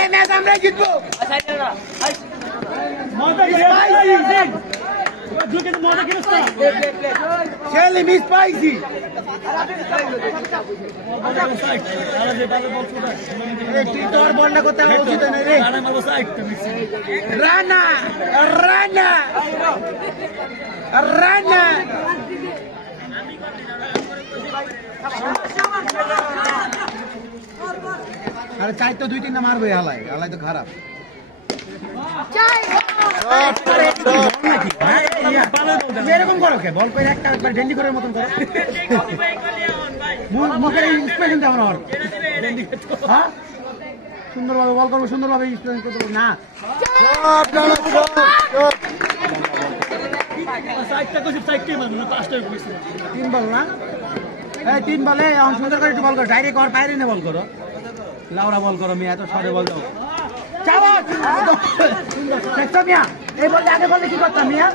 এই ম্যাচ আমরাই জিতবো। ছেলে মিস পাইছি। তুই তোর বলটা করতে উচিত না রে। রানা রানা রানা আরে চাই তো 2-3টা মারবে হালাই হালাই তো খারাপ এরকম করো কে বল পেয়ে একটা ডেন্ডি করার মতন করো মুখের এক্সপ্রেশনটা আমার হ্যাঁ সুন্দরভাবে বল করবো সুন্দরভাবে এক্সপ্রেশন করতে না তিন বল না এই 3 বলে এখন সুন্দর করে একটু বল করো ডাইরেক্ট আর বাইরে না বল করো লাউরা বল করো মিয়া এত সরে বল দাও মিয়া এই বলতে আগে বললে কি করতাম মিয়া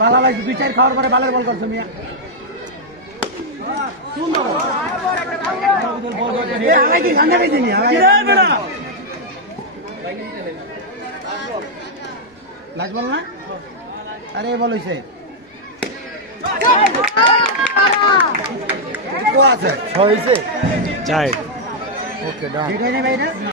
ভালো লাগছে 2-4 খাওয়ার পরে বালের বল করছো মিয়া লাজ বল না আরে বল হইছে আছে 6 হইছে 4 ওকে ডান